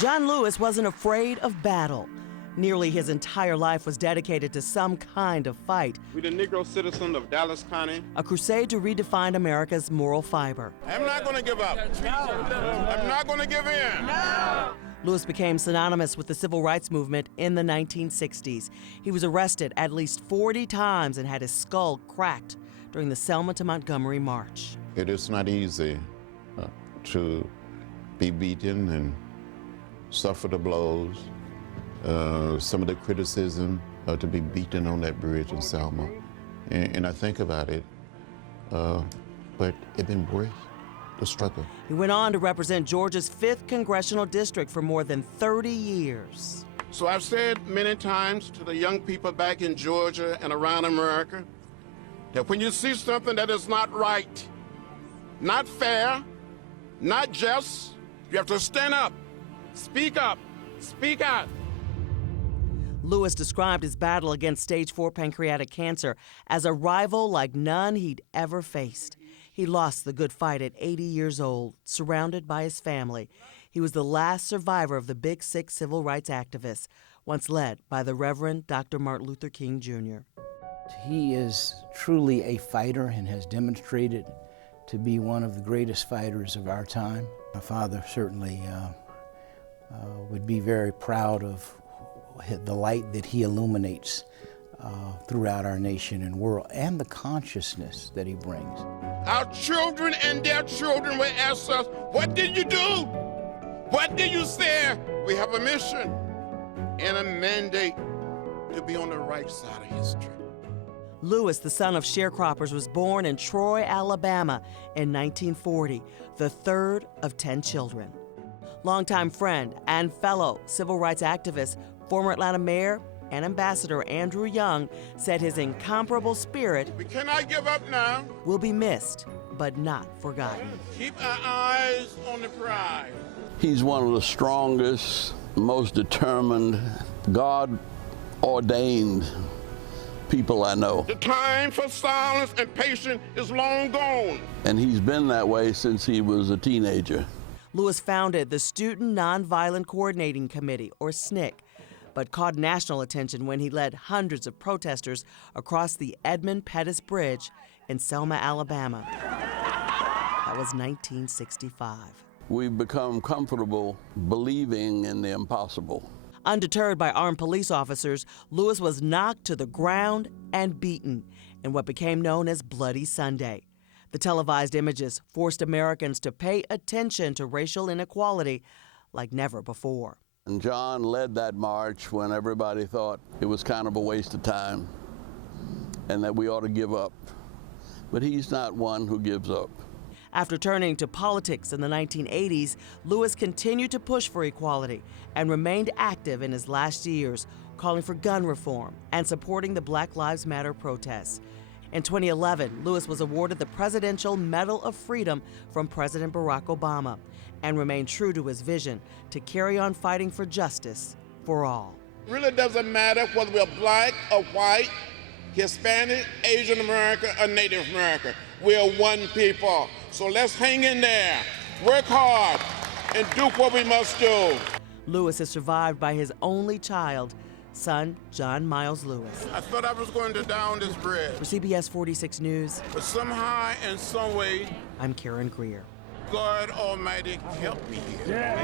John Lewis wasn't afraid of battle. Nearly his entire life was dedicated to some kind of fight. We're the Negro citizens of Dallas County. A crusade to redefine America's moral fiber. I'm not going to give up. I'm not going to give in. No. Lewis became synonymous with the civil rights movement in the 1960s. He was arrested at least 40 times and had his skull cracked during the Selma to Montgomery March. It is not easy to be beaten and suffer the blows. Some of the criticism to be beaten on that bridge in Selma. And I think about it, but it been worth the struggle. He went on to represent Georgia's 5th congressional district for more than 30 years. So I've said many times to the young people back in Georgia and around America that when you see something that is not right, not fair, not just, you have to stand up, speak out. Lewis described his battle against stage 4 pancreatic cancer as a rival like none he'd ever faced. He lost the good fight at 80 years old, surrounded by his family. He was the last survivor of the Big Six civil rights activists, once led by the Reverend Dr. Martin Luther King Jr. He is truly a fighter and has demonstrated to be one of the greatest fighters of our time. My father certainly would be very proud of the light that he illuminates throughout our nation and world, and the consciousness that he brings. Our children and their children will ask us, what did you do? What did you say? We have a mission and a mandate to be on the right side of history. Lewis, the son of sharecroppers, was born in Troy, Alabama in 1940, the third of 10 children. Longtime friend and fellow civil rights activist, former Atlanta Mayor and Ambassador Andrew Young said his incomparable spirit We cannot give up now. will be missed, but not forgotten. Keep our eyes on the prize. He's one of the strongest, most determined, God-ordained people I know. The time for silence and patience is long gone. And he's been that way since he was a teenager. Lewis founded the Student Nonviolent Coordinating Committee, or SNCC, but caught national attention when he led hundreds of protesters across the Edmund Pettus Bridge in Selma, Alabama. That was 1965. We've become comfortable believing in the impossible. Undeterred by armed police officers, Lewis was knocked to the ground and beaten in what became known as Bloody Sunday. The televised images forced Americans to pay attention to racial inequality like never before. And John led that march when everybody thought it was kind of a waste of time and that we ought to give up. But he's not one who gives up. After turning to politics in the 1980s, Lewis continued to push for equality and remained active in his last years, calling for gun reform and supporting the Black Lives Matter protests. In 2011, Lewis was awarded the Presidential Medal of Freedom from President Barack Obama and remained true to his vision to carry on fighting for justice for all. It really doesn't matter whether we're black or white, Hispanic, Asian American, or Native American. We're one people. So let's hang in there, work hard, and do what we must do. Lewis is survived by his only child, son John Miles Lewis. I thought I was going to down this bridge. For CBS 46 News, But somehow, in some way, I'm Karen Greer. God Almighty help me here.